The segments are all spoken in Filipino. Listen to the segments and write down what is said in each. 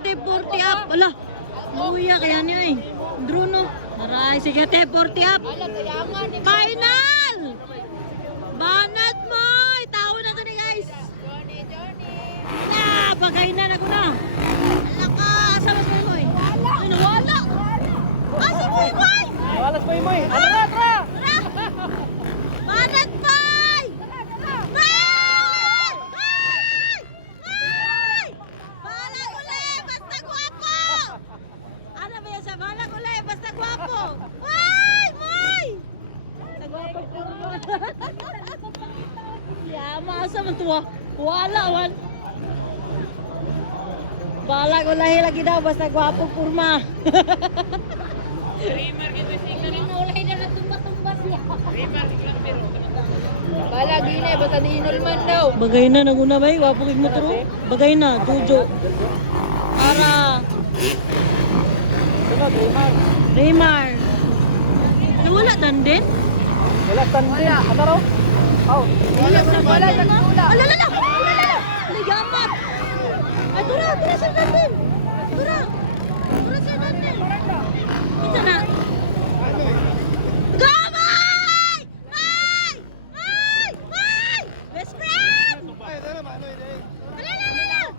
Te 40 up. Wala. Luya kaya niya eh. Bruno. Aray, sige Te 40 up. Final! Banat mo! Tao na to ni guys. Na, bagay na na ko na. Alaka, asa mas mo eh. Ano, wala. Asa mo eh, boy? Walas mo imoy. Ano na, tra? Banat boy! Boy! Boy! Bala uli, basta guwapo! Ano ba yan sa bala uli, basta guwapo? Boy! Boy! Basta guwapo po. Yama, asa man tuwa? Wala man. Bala uli lagi daw, basta guwapo purma. Bala, ginay, basta di inulman daw. Bagay na, naguna ba eh? Wapo kig motor. Bagay na, Jojo. Ara. Sunod, Raymar. Raymar. Nawala din? Wala, tandin. Ano raw? Oh. Wala, nagkula. Alala! Ligamat! Ay, tura Sir Dandin! Tura Sir Dandin! Isa na! Go, May! May! May! May! Best friend! Alala!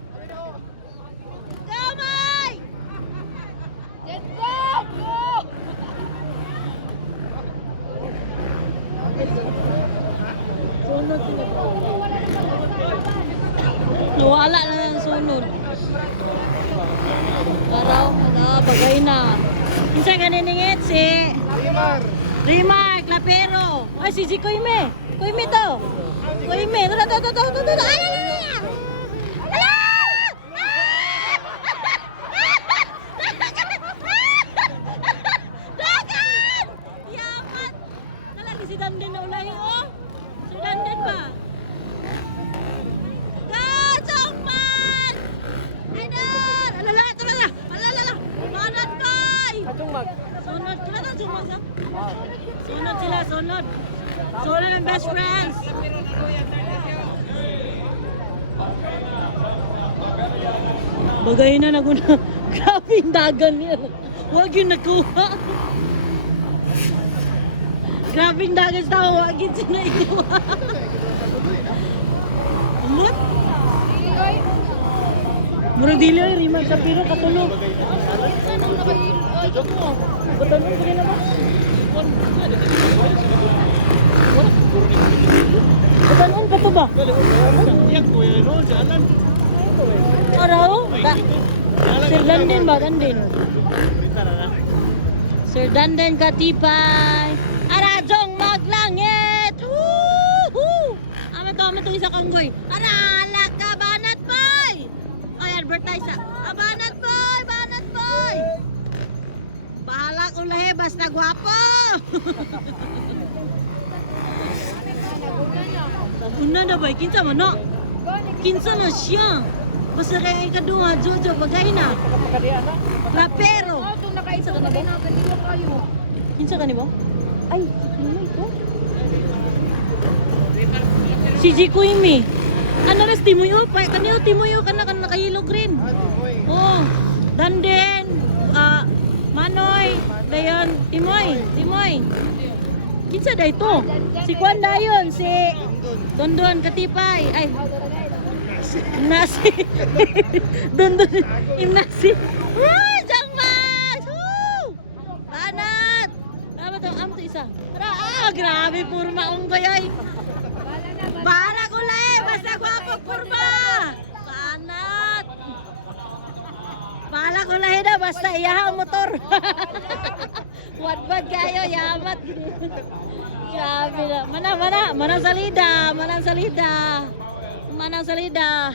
Go, May! Let's go! Go! Sunod sila. Nawala na ng sunod. Araw, bagay na. Isa kaniningit si Rimar Clapero. Ay, si Koime. Koime to. Koime. Ito. Ay, ala! Dagan! Yaman! Nalagi si Dandin na ulay, oh. Si Dandin ba? Gajongman! Aidar! Alala! Manat boy! Atong mag. Sunod. Kailan sumag sa? Sunod sila, sunod. Sunod ang best friends. Bagay na naguna. Grabe yung dagan niya. Huwag yung nakuha. Grabe yung dagan sa tao. Huwag yung sinaikuha. Umot? Mura dili ay Rimar Sapiro katulog. Betul mo kini naman. Betul pa to ba? Araw? Sir Dandin ba? Dandin. Sir Dandin Katipay. Arajong maglangit. Woohoo! Ama to isa kanggoy. Arala ka banat boy. Ay advertise ah. Banat boy, banat boy. Bahala ko lahi basta gwapo. Una na ba? Kinsa mo no? Kinsa na siya. Basta kaya ikaduha, Jojo, bagay na. Rapero. Oh, kung nakaisa ka na ba? Ganito kayo. Kinsa ka ni ba? Ay, ano ito? Si Jikoimi. Ano res Timoyo? Kaniyo Timoyo ka na nakahilog rin. Oh, Dandin, Manoy, dayon, Timoy. Kinsa da ito? Si Kwan dayon, si Dondon Katipay. Ay, Imnasi. Dondon Imnasi. Ay, Jangmas! Woo! Banat! Tama to, amo to isa. Grabe, puro maunggoy ay. Para ko lang, basta gwapo purma. Banat. Bala ko lang na, basta iyahang motor. Wadbad kayo, yamat. Grabe na. Manang salida.